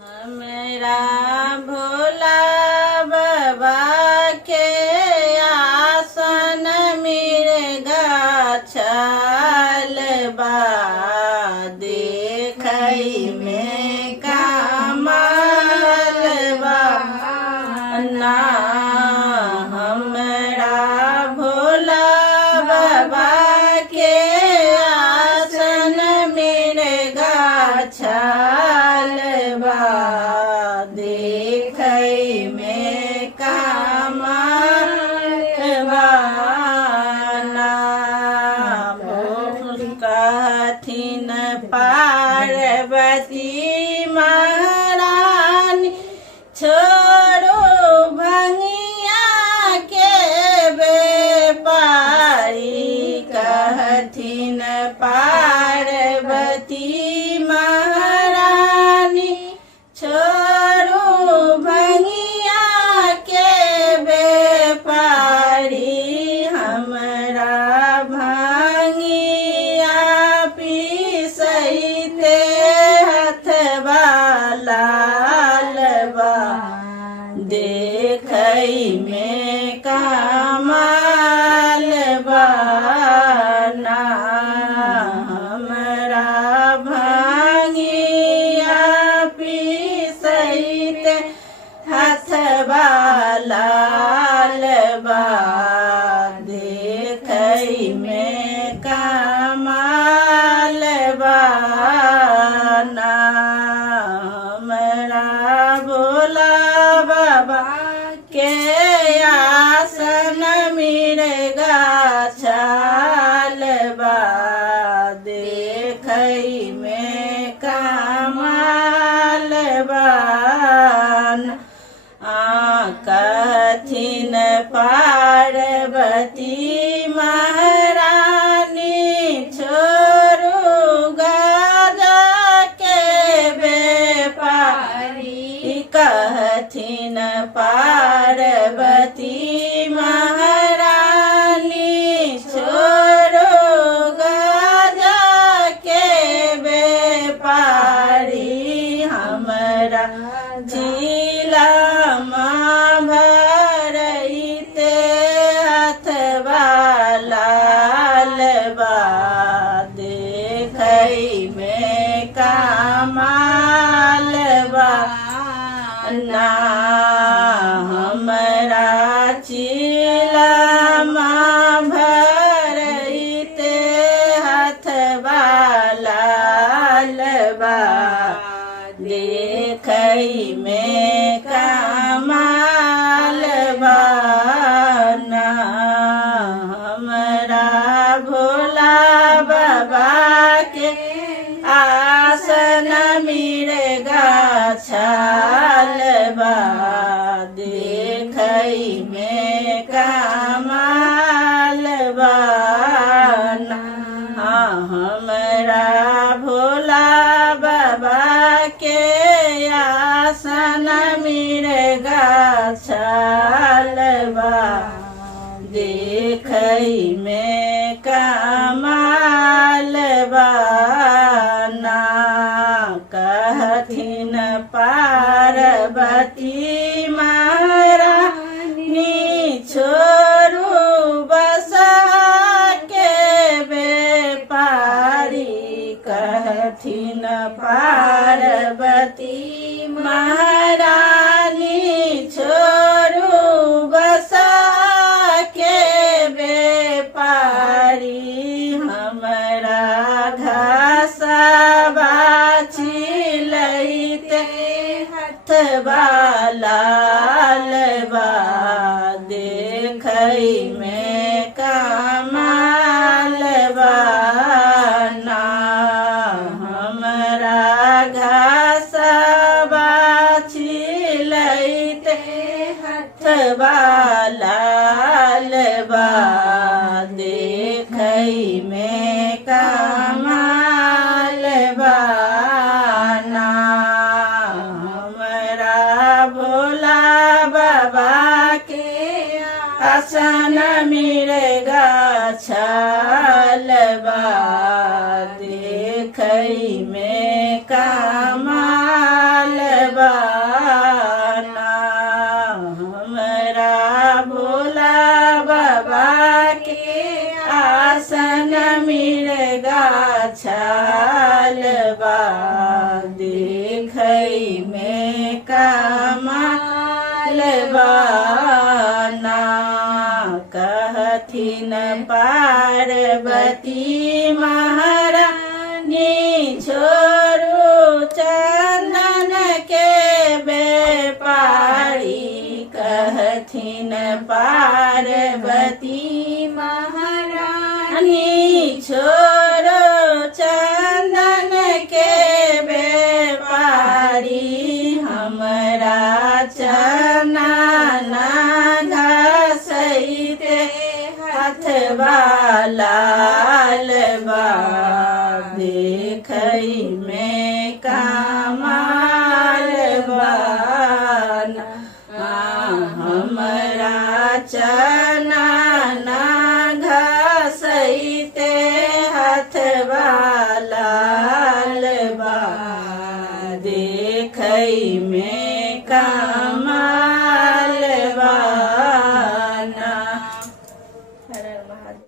हमरा भोला बाबा के आसन मिर्गा छल बा देखै में कमाल बा ना हमरा भोला बाबा के आसन मिर्गा छल बा देखै में कमाल बा ना कहथिन पार्वती महारानी छोड़ो भंगिया के व्यापारी कहथिन पार्वती महारानी छोड़ो भंगिया के व्यापारी हमरा भंगिया पीसैते हथवा लाल बा देखै में कमाल बा ना हमरा भंगिया पीसैते हथवा लाल बा देखै में कमाल बा ना हमरा भोला बाबा के आसन मिर्गा छल बा देखै में कमाल बा कहथिन पार्वती महारानी छोड़ो गाजा के व्यापारी कहथिन पार्वती महारानी छोड़ो गाजा के व्यापारी हमरा जिला भरैते हथवा लाल बा देखै में कमाल बा ना हमरा चिलमा भरैते हथवा लाल बा देखै में कमाल बा ना हमरा भोला बाबा के आसन मिर्गा छल बा देखै में कमाल बा ना हमरा भोला बाबा के आसन मिर्गा छल बा देखै में कमाल बा ना कहथिन पार्वती महारानी छोड़ो बसा के व्यापारी कहथिन पार्वती महारानी छोड़ो बसा के व्यापारी हमरा घासवा छिलैते हथवा लाल बा देखै में कमाल बा ना हमरा घासवा छिलैते हथवा लाल बा देखै में कमाल बा ना हमरा भोला बाबा के आसन मिर्गा छल बा देखै में कमाल पार्वती महारानी छोरू चंदन के व्यापारी कहथिन पार्वती महारानी छोरो चंदन के व्यापारी हमरा चना ना घासैते हाथवा लाल बा देखै में कमाल बा हमरा चना ना घासैते हाथवा लाल बा देखै में का